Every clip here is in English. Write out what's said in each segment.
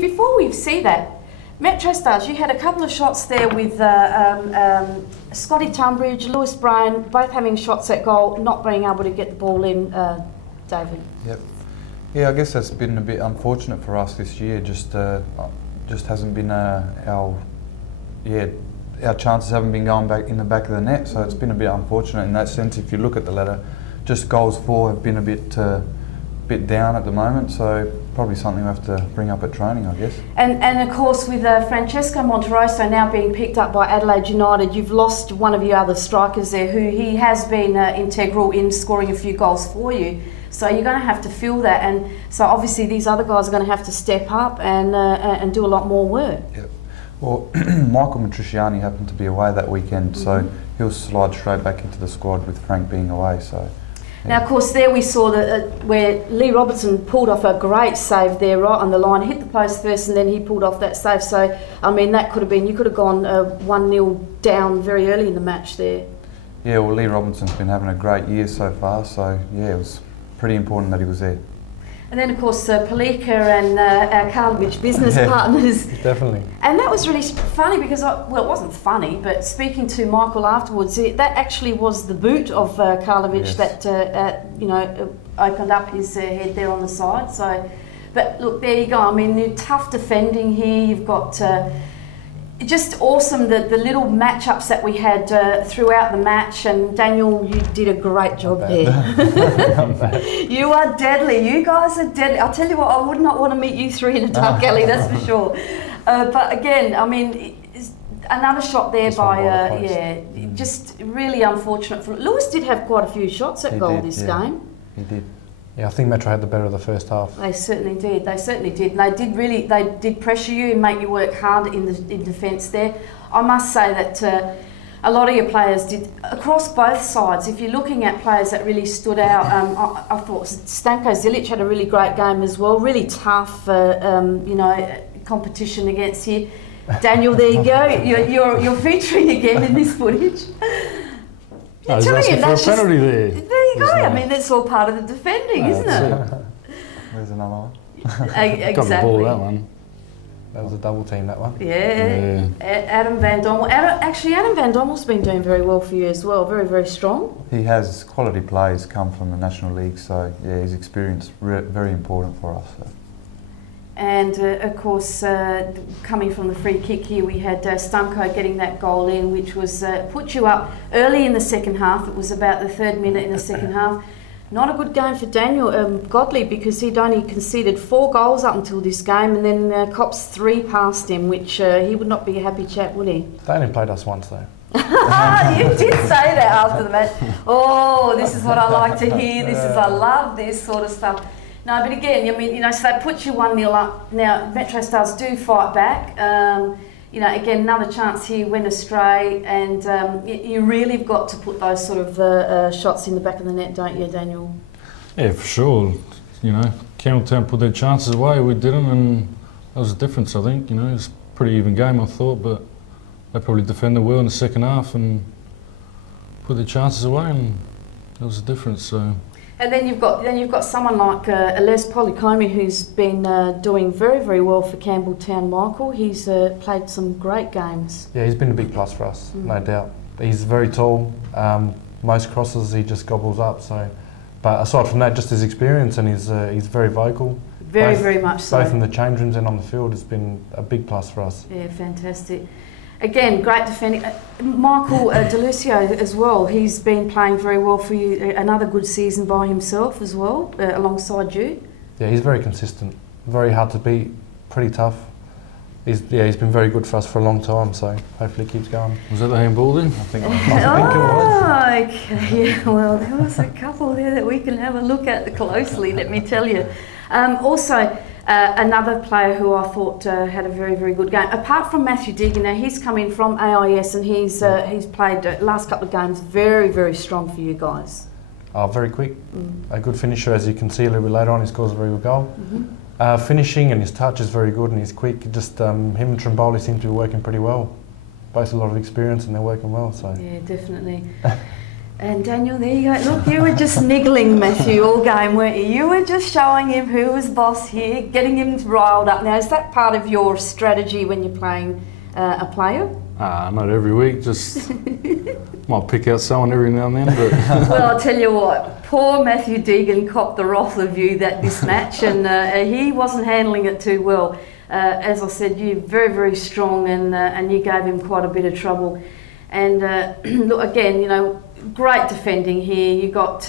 Before we see that, Metro Stars, you had a couple of shots there with Scotty Tunbridge, Lewis Brown, both having shots at goal, not being able to get the ball in, David. Yep. Yeah, I guess that's been a bit unfortunate for us this year. Just hasn't been our chances haven't been going back in the back of the net. So it's been a bit unfortunate in that sense. If you look at the ladder, just goals for have been a bit down at the moment, so probably something we have to bring up at training, I guess. And of course, with Francesco Monterosso now being picked up by Adelaide United, you've lost one of your other strikers there, who he has been integral in scoring a few goals for you. So you're going to have to fill that, and so obviously these other guys are going to have to step up and do a lot more work. Yep. Well, Michael Matriciani happened to be away that weekend, so he'll slide straight back into the squad with Frank being away. So. Now, of course, there we saw where Lee Robertson pulled off a great save there right on the line, hit the post first, and then he pulled off that save. So, I mean, that could have been, you could have gone 1-0 down very early in the match there. Yeah, well, Lee Robinson's been having a great year so far, so yeah, it was pretty important that he was there. And then, of course, Palika and our Karlovic business partners. Definitely. And that was really funny because, well, it wasn't funny, but speaking to Michael afterwards, that actually was the boot of Karlovic that, you know, opened up his head there on the side. So, but look, there you go. I mean, tough defending here. You've got just awesome, the little matchups that we had throughout the match, and Daniel, you did a great job there. You are deadly. You guys are deadly. I'll tell you what, I would not want to meet you three in a dark alley, that's for sure. But again, I mean, another shot there by, just really unfortunate. Lewis did have quite a few shots at goal this game. He did. Yeah, I think Metro had the better of the first half. They certainly did. They certainly did. And they did pressure you and make you work hard in defence there. I must say that a lot of your players did across both sides. If you're looking at players that really stood out, I thought Stanko Zilic had a really great game as well. Really tough, you know, competition against you. Daniel, there you go. You're featuring again in this footage. I was asking for a penalty there. There you go. I mean, that's all part of the defending, isn't it? There's another one. Exactly. Got the ball, that one. That was a double team, that one. Yeah. Adam Van Dommel. Actually, Adam Van Dommel's been doing very well for you as well. Very, very strong. He has quality plays come from the National League, so yeah, his experience very important for us. So. And of course, coming from the free kick here, we had Stumko getting that goal in, which was put you up early in the second half. It was about the 3rd minute in the second half. Not a good game for Daniel Godley, because he'd only conceded 4 goals up until this game, and then Cops 3 past him, which he would not be a happy chap, would he? They only played us once though. You did say that after the match. Oh, this is what I like to hear. I love this sort of stuff. No, but again, I mean, you know, so they put you 1-0 up. Now, Metro Stars do fight back. You know, again, another chance here went astray, and you really have got to put those sort of shots in the back of the net, don't you, Daniel? Yeah, for sure. You know, Campbelltown put their chances away, we didn't, and that was the difference, I think. You know, it was a pretty even game, I thought, but they probably defended well in the second half and put their chances away, and that was the difference. So. And then you've got someone like Les Polycomi, who's been doing very, very well for Campbelltown. Michael, he's played some great games. Yeah, he's been a big plus for us, no doubt. He's very tall. Most crosses he just gobbles up. So, but aside from that, just his experience, and he's very vocal. Very much so. Both in the change rooms and on the field has been a big plus for us. Yeah, fantastic. Again, great defending. Michael DeLucio as well, he's been playing very well for you. Another good season by himself as well, alongside you. Yeah, he's very consistent, very hard to beat, pretty tough. He's been very good for us for a long time, so hopefully it keeps going. Was that the handball then? I think it was. Okay, yeah, well, there was a couple there that we can have a look at closely, let me tell you. Also, another player who I thought had a very, very good game. Apart from Matthew Deegan, now he's come in from AIS and he's played the last couple of games very, very strong for you guys. Very quick. A good finisher, as you can see a little bit later on. He scores a very good goal. Finishing and his touch is very good, and he's quick. Just him and Trimboli seem to be working pretty well. Both a lot of experience and they're working well. So yeah, definitely. And Daniel, there you go. Look, you were just niggling Matthew all game, weren't you? You were just showing him who was boss here, getting him riled up. Now, is that part of your strategy when you're playing a player? Not every week, just might pick out someone every now and then. But Well, I'll tell you what, poor Matthew Deegan copped the wrath of you this match, and he wasn't handling it too well. As I said, you're very, very strong, and you gave him quite a bit of trouble. And look, again, you know, great defending here. You got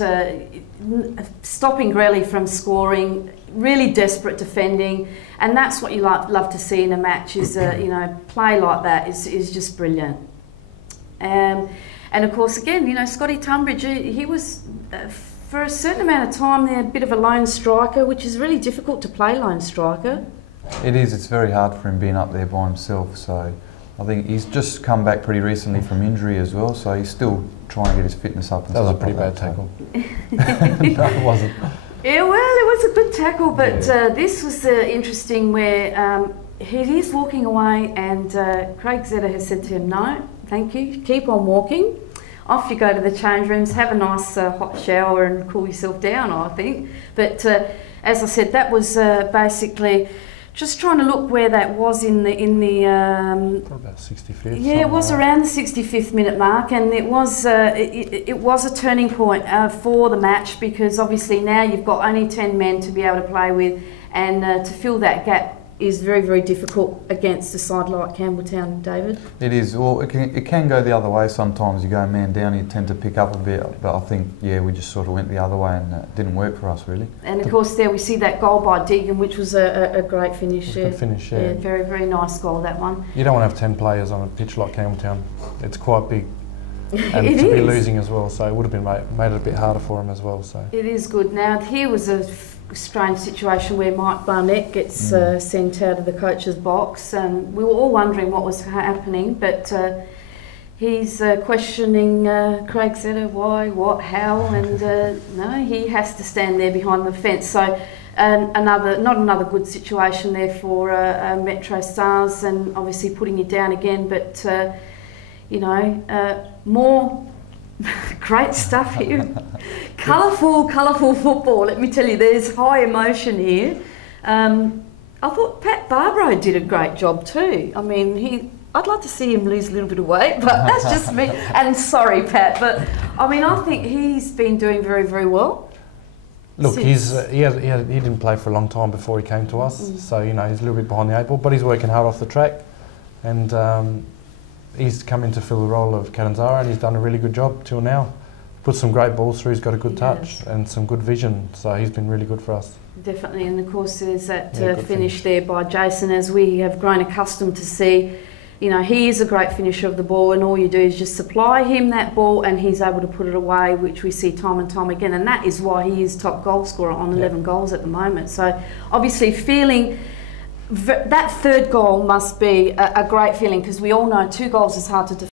stopping Grelly from scoring, really desperate defending, and that's what you love to see in a match. Is you know, play like that is just brilliant. And of course, again, you know, Scotty Tunbridge, he was for a certain amount of time there a bit of a lone striker, which is really difficult to play lone striker. It is. It's very hard for him being up there by himself. So I think he's just come back pretty recently from injury as well. So he's still trying to get his fitness up. And That was a stuff pretty like bad tackle. So. No, it wasn't. Yeah, well, it was a good tackle, but this was interesting where he is walking away, and Craig Zeta has said to him, "No, thank you, keep on walking. Off you go to the change rooms, have a nice hot shower and cool yourself down," I think. But as I said, that was basically just trying to look where that was in the Probably about 65th. yeah, it was around the 65th minute mark, and it was a turning point for the match, because obviously now you've got only 10 men to be able to play with, and to fill that gap is very, very difficult against a side like Campbelltown, David. It is. Well, it can go the other way sometimes. You go man down, you tend to pick up a bit. But I think, yeah, we just sort of went the other way, and it didn't work for us really. And of course, there we see that goal by Deegan, which was a great finish. Good finish, yeah. Very, very nice goal, that one. You don't want to have 10 players on a pitch like Campbelltown. It's quite big. And It to be is. losing as well, so it would have been made it a bit harder for him as well. So It is good. Now, here was a strange situation where Mike Barnett gets sent out of the coach's box, and we were all wondering what was happening, but he's questioning Craig Zeta, why, what, how, and no, he has to stand there behind the fence. So not another good situation there for Metro Stars, and obviously putting you down again, but you know, more great stuff here. Colourful football, let me tell you, there's high emotion here. I thought Pat Barbaro did a great job too. I mean, I'd like to see him lose a little bit of weight, but that's just me. And sorry, Pat, but I mean, I think he's been doing very, very well. look, he didn't play for a long time before he came to us, so you know he's a little bit behind the eight ball, but he's working hard off the track, and he's come in to fill the role of Catanzaro, and he's done a really good job till now. Put some great balls through, he's got a good touch and some good vision, so he's been really good for us. Definitely, and of course there's that finish there by Jason, as we have grown accustomed to see. You know, he is a great finisher of the ball, and all you do is just supply him that ball and he's able to put it away, which we see time and time again, and that is why he is top goal scorer on 11 goals at the moment. So obviously feeling that third goal must be a great feeling, because we all know 2 goals is hard to defend.